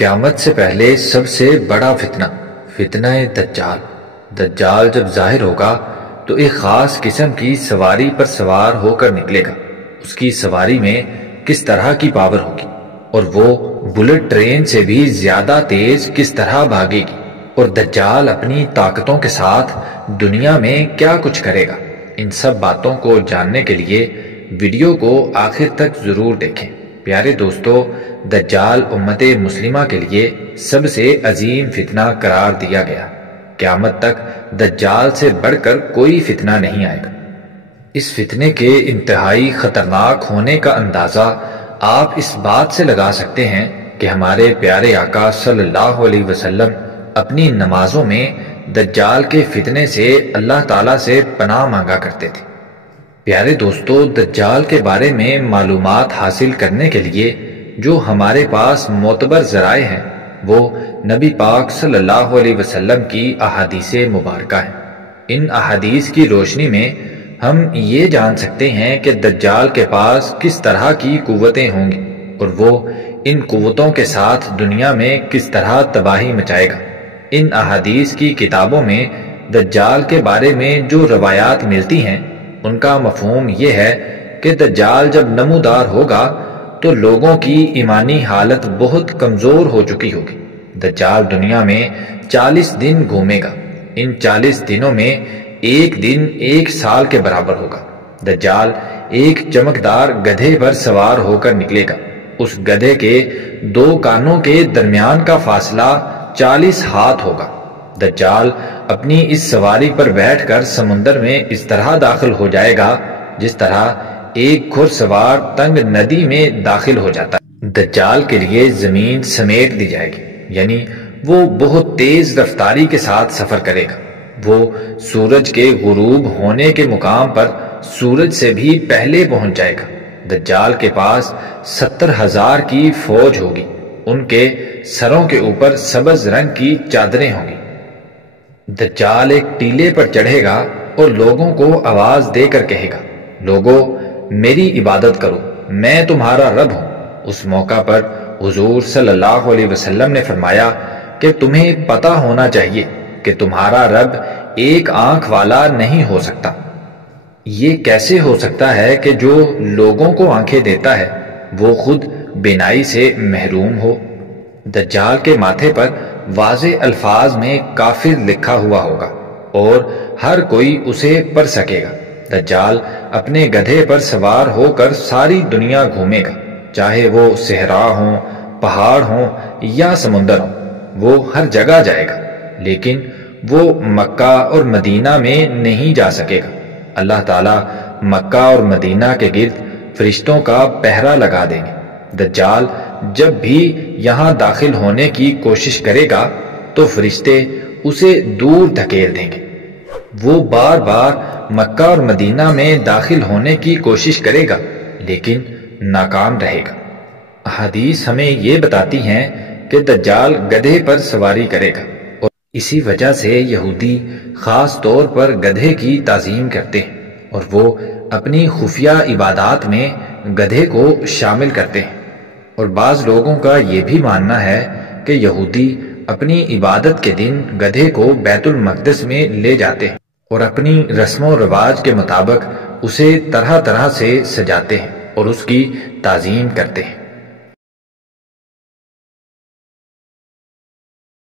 قیامت سے پہلے سب سے بڑا فتنہ دجال۔ دجال جب ظاہر ہوگا تو ایک خاص قسم کی سواری پر سوار ہو کر نکلے گا۔ اس کی سواری میں کس طرح کی پاور ہوگی، اور وہ بلٹ ٹرین سے بھی زیادہ تیز کس طرح بھاگے گی، اور دجال اپنی طاقتوں کے ساتھ دنیا میں کیا کچھ کرے گا۔ ان سب باتوں کو جاننے کے لیے ویڈیو کو آخر تک ضرور دیکھیں۔ پیارے دوستو، دجال امت مسلمہ کے لیے سب سے عظیم فتنہ قرار دیا گیا۔ قیامت تک دجال سے بڑھ کر کوئی فتنہ نہیں آئے گا۔ اس فتنے کے انتہائی خطرناک ہونے کا اندازہ آپ اس بات سے لگا سکتے ہیں کہ ہمارے پیارے آقا صلی اللہ علیہ وسلم اپنی نمازوں میں دجال کے فتنے سے اللہ تعالیٰ سے پناہ مانگا کرتے تھے۔ پیارے دوستو، دجال کے بارے میں معلومات حاصل کرنے کے لیے جو ہمارے پاس معتبر ذرائع ہیں وہ نبی پاک صلی اللہ علیہ وسلم کی احادیث مبارکہ ہیں۔ ان احادیث کی روشنی میں ہم یہ جان سکتے ہیں کہ دجال کے پاس کس طرح کی قوتیں ہوں گی، اور وہ ان قوتوں کے ساتھ دنیا میں کس طرح تباہی مچائے گا۔ ان احادیث کی کتابوں میں دجال کے بارے میں جو روایات ملتی ہیں ان کا مفہوم یہ ہے کہ دجال جب نمودار ہوگا تو لوگوں کی ایمانی حالت بہت کمزور ہو چکی ہوگی۔ دجال دنیا میں 40 دن گھومے گا۔ ان 40 دنوں میں ایک دن 1 سال کے برابر ہوگا۔ دجال ایک چمکدار گدھے پر سوار ہو کر نکلے گا۔ اس گدھے کے 2 کانوں کے درمیان کا فاصلہ 40 ہاتھ ہوگا۔ دجال اپنی اس سواری پر بیٹھ کر سمندر میں اس طرح داخل ہو جائے گا جس طرح ایک گھڑ سوار تنگ ندی میں داخل ہو جاتا ہے۔ دجال کے لیے زمین سمیٹ دی جائے گی، یعنی وہ بہت تیز رفتاری کے ساتھ سفر کرے گا۔ وہ سورج کے غروب ہونے کے مقام پر سورج سے بھی پہلے پہنچ جائے گا۔ دجال کے پاس 70,000 کی فوج ہوگی۔ ان کے سروں کے اوپر سبز رنگ کی چادریں ہوں گی۔ دجال ایک ٹیلے پر چڑھے گا اور لوگوں کو آواز دے کر کہے گا، لوگو میری عبادت کرو، میں تمہارا رب ہوں۔ اس موقع پر حضور صلی اللہ علیہ وسلم نے فرمایا کہ تمہیں پتہ ہونا چاہیے کہ تمہارا رب ایک آنکھ والا نہیں ہو سکتا۔ یہ کیسے ہو سکتا ہے کہ جو لوگوں کو آنکھیں دیتا ہے وہ خود بینائی سے محروم ہو؟ دجال کے ماتھے پر واضح الفاظ میں کافر لکھا ہوا ہوگا اور ہر کوئی اسے پڑھ سکے گا۔ دجال اپنے گدھے پر سوار ہو کر ساری دنیا گھومے گا، چاہے وہ صحرا ہوں، پہاڑ ہوں یا سمندر ہوں، وہ ہر جگہ جائے گا، لیکن وہ مکہ اور مدینہ میں نہیں جا سکے گا۔ اللہ تعالیٰ مکہ اور مدینہ کے گرد فرشتوں کا پہرا لگا دیں گے۔ دجال جب بھی یہاں داخل ہونے کی کوشش کرے گا تو فرشتے اسے دور دھکیل دیں گے۔ وہ بار بار مکہ اور مدینہ میں داخل ہونے کی کوشش کرے گا لیکن ناکام رہے گا۔ احادیث ہمیں یہ بتاتی ہیں کہ دجال گدھے پر سواری کرے گا، اور اسی وجہ سے یہودی خاص طور پر گدھے کی تعظیم کرتے ہیں، اور وہ اپنی خفیہ عبادات میں گدھے کو شامل کرتے ہیں۔ اور بعض لوگوں کا یہ بھی ماننا ہے کہ یہودی اپنی عبادت کے دن گدھے کو بیت المقدس میں لے جاتے ہیں اور اپنی رسم و رواج کے مطابق اسے طرح طرح سے سجاتے ہیں اور اس کی تعظیم کرتے ہیں۔